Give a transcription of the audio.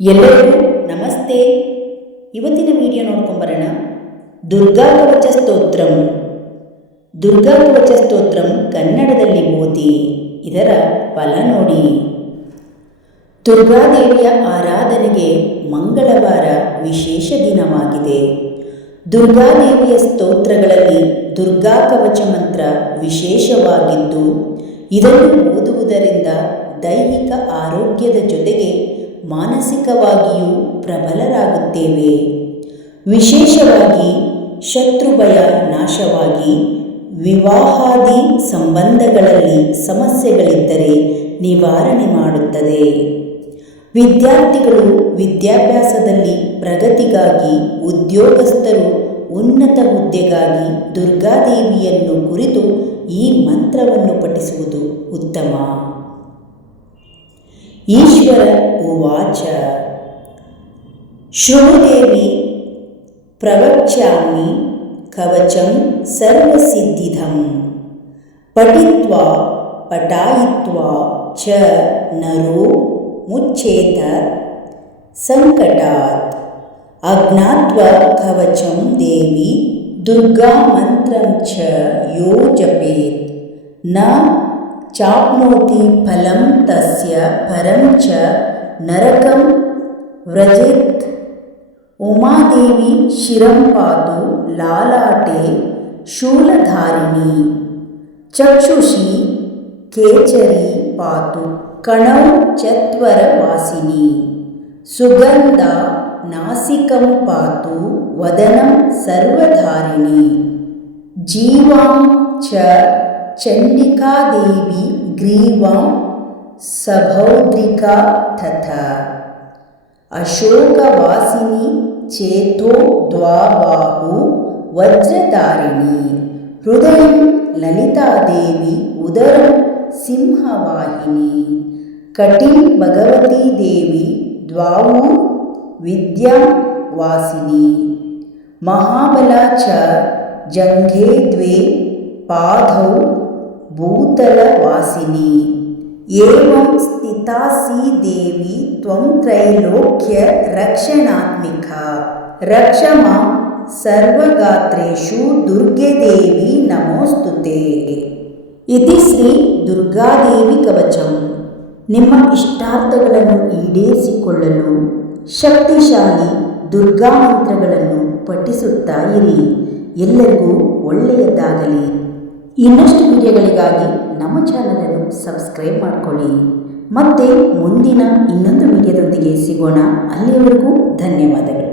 ಎಲ್ಲರಿಗೂ ನಮಸ್ತೆ. ಇವತ್ತಿನ ವಿಡಿಯೋ ನೋಡ್ಕೊಂಬರೋಣ ದುರ್ಗಾ ಕವಚ ಸ್ತೋತ್ರಂ. ದುರ್ಗಾ ಕವಚ ಸ್ತೋತ್ರಂ ಕನ್ನಡದಲ್ಲಿ ಓದಿ, ಇದರ ಫಲ ನೋಡಿ. ದುರ್ಗಾದೇವಿಯ ಆರಾಧನೆಗೆ ಮಂಗಳವಾರ ವಿಶೇಷ ದಿನವಾಗಿದೆ. ದುರ್ಗಾದೇವಿಯ ಸ್ತೋತ್ರಗಳಲ್ಲಿ ದುರ್ಗಾ ಕವಚ ಮಂತ್ರ ವಿಶೇಷವಾಗಿದ್ದು, ಇದನ್ನು ಓದುವುದರಿಂದ ದೈಹಿಕ ಆರೋಗ್ಯದ ಜೊತೆಗೆ ಮಾನಸಿಕವಾಗಿಯೂ ಪ್ರಬಲರಾಗುತ್ತೇವೆ. ವಿಶೇಷವಾಗಿ ಶತ್ರುಭಯ ನಾಶವಾಗಿ ವಿವಾಹಾದಿ ಸಂಬಂಧಗಳಲ್ಲಿ ಸಮಸ್ಯೆಗಳಿದ್ದರೆ ನಿವಾರಣೆ ಮಾಡುತ್ತದೆ. ವಿದ್ಯಾರ್ಥಿಗಳು ವಿದ್ಯಾಭ್ಯಾಸದಲ್ಲಿ ಪ್ರಗತಿಗಾಗಿ ಉದ್ಯೋಗಸ್ಥರು ಉನ್ನತ ಹುದ್ದೆಗಾಗಿ ದುರ್ಗಾದೇವಿಯನ್ನು ಕುರಿತು ಈ ಮಂತ್ರವನ್ನು ಪಠಿಸುವುದು ಉತ್ತಮ. ಈಶ್ವರ उवाच। श्रुणुदेवी प्रवक्ष्यामि कवचं सर्वसिद्धिदं पठित्वा पटायित्वा च नरो मुच्चेत सङ्कटात् अज्ञात्वकवचं देवी दुर्गामन्त्रं च यो जपेत् न चाप्नोति फलं तस्य परं च नरकं व्रजेत्। उमादेवी शिरं पातु लालाटे शूलधारिणी। चक्षुषी केचरी पातु कणौ चत्वरवासिनी। सुगन्धा नासिकं पातु वदनं सर्वधारिणी। जीवां च चण्डिकादेवी ग्रीवां సభౌద్రికా తథా. అశోకవాసిని చేతో ద్వాబాహు వజ్రధారిణి. హృదయం లలితాదేవి ఉదరం సింహవాహిని. కటి భగవతీ దేవి ద్వావు విద్యా వాసిని. మహాబల చ జంఘే ద్వే పాధౌ భూతల వాసిని. ಏವಂ ಸ್ಥಿತಾಸಿ ದೇವಿ ತ್ವಂ ತ್ರೈಲೋಕ್ಯ ರಕ್ಷಣಾತ್ಮಿಕಾ ರಕ್ಷ ಮಾಂ ದುರ್ಗೆ ದೇವಿ ನಮೋಸ್ತುತೆ ಇತಿ ಶ್ರೀ ದುರ್ಗಾದೇವಿ ಕವಚಂ ನಿಮ್ಮ ಇಷ್ಟಾರ್ಥಗಳನ್ನು ಈಡೇರಿಸಿಕೊಳ್ಳಲು ಶಕ್ತಿಶಾಲಿ ದುರ್ಗಾ ಮಂತ್ರಗಳನ್ನು ಪಠಿಸುತ್ತಾ ಇರಿ. ಎಲ್ಲರಿಗೂ ಒಳ್ಳೆಯದಾಗಲಿ. ಇನ್ನಷ್ಟು ವಿಡಿಯೋಗಳಿಗಾಗಿ ನಮ್ಮ ಚಾನಲನ್ನು ಸಬ್ಸ್ಕ್ರೈಬ್ ಮಾಡಿಕೊಳ್ಳಿ. ಮತ್ತೆ ಮುಂದಿನ ಇನ್ನೊಂದು ವಿಡಿಯೋದೊಂದಿಗೆ ಸಿಗೋಣ. ಅಲ್ಲಿಯವರೆಗೂ ಧನ್ಯವಾದಗಳು.